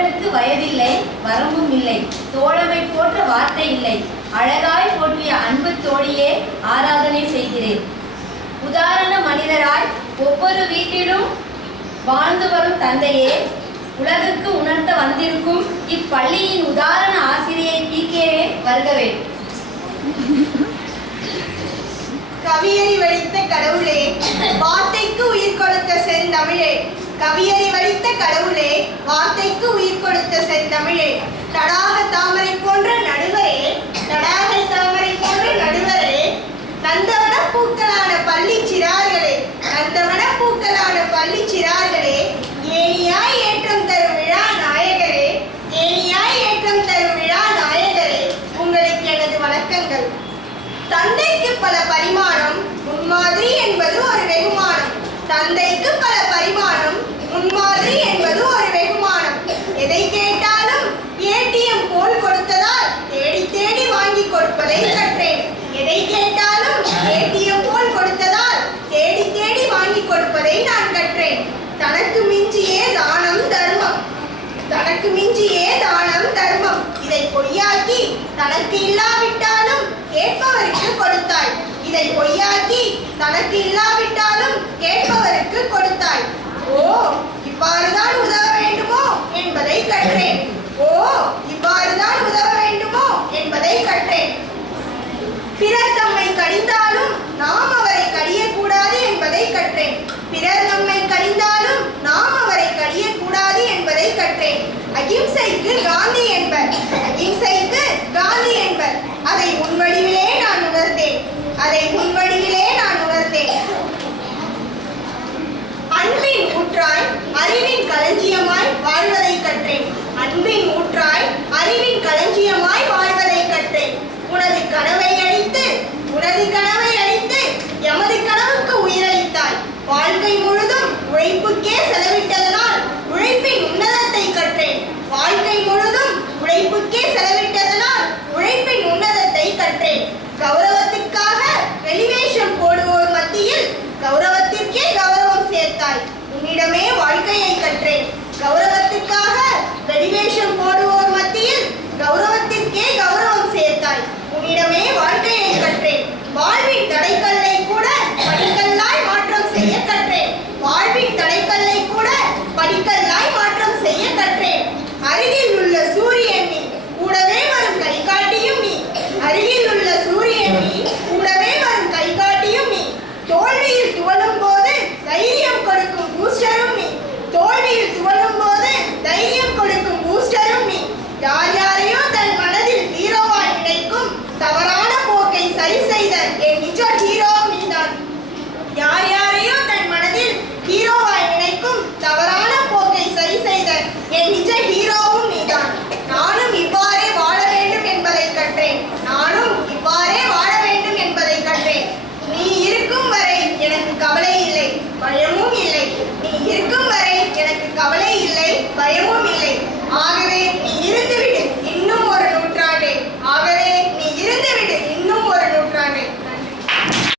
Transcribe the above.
தோழனுக்கு வயதில்லை, வரம்பும் இல்லை, தோழமை போன்ற வார்த்தை இல்லை, அழகாய் போற்றிய அன்பு தோழியே ஆராதனை செய்கிறேன். உதாரண மனிதராய் ஒவ்வொரு வீட்டிலும் வாழ்ந்து வரும் தந்தையே, உலகுக்கு உணர்த்த வந்திருக்கும் இப்பள்ளியின் உதாரண ஆசிரியை பிகேவே வருகவே. கவியறி வடித்த கடவுளே, வார்த்தைக்கு உயிர் கொடுத்த செந்தமிழே, கவியறி வடித்த கடவுளே, வார்த்தைக்கு உயிர் கொடுத்த செந்தமிழே, தடாக தாமரை போன்ற நடுவரே, தடாக தாமரை போன்ற நடுவரே, நந்தவன பூக்களான பள்ளி சிறார்களே, நந்தவன பூக்களான பள்ளி சிறார்களே, ஏனியாய் ஏற்றம் தரும் விழா நாயகரே, ஏனியாய் ஏற்றம் தரும் விழா நாயகரே, உங்களுக்கு எனது வணக்கங்கள். தந்தைக்கு பல பரிமாணம், முன்மாதிரி என்பது ஒரு வெகுமானம். தந்தைக்கு பல பரிமாணம், முன்மாதிரி என்பது ஒரு வெகுமானம். எதை கேட்டாலும் ஏடிஎம் போல் கொடுத்ததால் தேடி தேடி வாங்கி கொடுப்பதை கற்றேன். எதை கேட்டாலும் ஏடிஎம் போல் கொடுத்ததால் தேடி தேடி வாங்கி கொடுப்பதை நான் கற்றேன். தனக்கு மிஞ்சியே தானம் தர்மம், தனக்கு மிஞ்சியே தானம் தர்மம், இதை பொய்யாக்கி தனக்கு இல்லாவிட்டாலும் கேட்பவருக்கு கொடுத்தாய். இதை பொய்யாக்கி தனக்கு இல்லாவிட்டாலும் கேட்பவருக்கு கொடுத்தாய். ஓ, இவ்வாறுதான் உதவ வேண்டுமோ என்பதை கற்றேன். ஓ, இவ்வாறுதான் உதவ வேண்டுமோ என்பதை கற்றேன். பிறர் தம்மை கடிந்தாலும் நாம் அவரை கடியக்கூடாது என்பதை கற்றேன். பிறர் நம்மை கடிந்தாலும் நாம் அவரை கடியக்கூடாது என்பதை கற்றேன். அகிம்சைக்கு காந்தி என்பர், அகிம்சைக்கு காந்தி என்பர். அதை முன்வடிவிலே நான் உணர்ந்தேன், அதை முன்வடிவிலே நான் உணர்ந்தேன். அன்பின் ஊற்றாய் அறிவின் களஞ்சியமாய் வாழ்வதை கற்றேன். அன்பின் ஊற்றாய் அறிவின் களஞ்சியமாய் வாழ்வதை கற்றேன். உனது கனவை அழித்து, உனது கனவை அழித்து எமது கனவுக்கு உயிரளித்தாய். வாழ்க்கை முழுதும் உழைப்புக்கே செலவிட்டதனால் உழைப்பின் உன்னதத்தை கற்றேன். வாழ்க்கை முழுதும் உழைப்புக்கே செலவிட்டதனால் உழைப்பின் உன்னதத்தை கற்றேன். கௌரவத்திற்காக வெளிவேஷம் போடுவோர் மத்தியில் கௌரவத்திற்கே கௌரவம் சேர்த்தாய். உன்னிடமே வாழ்க்கையை கற்றேன். கௌரவ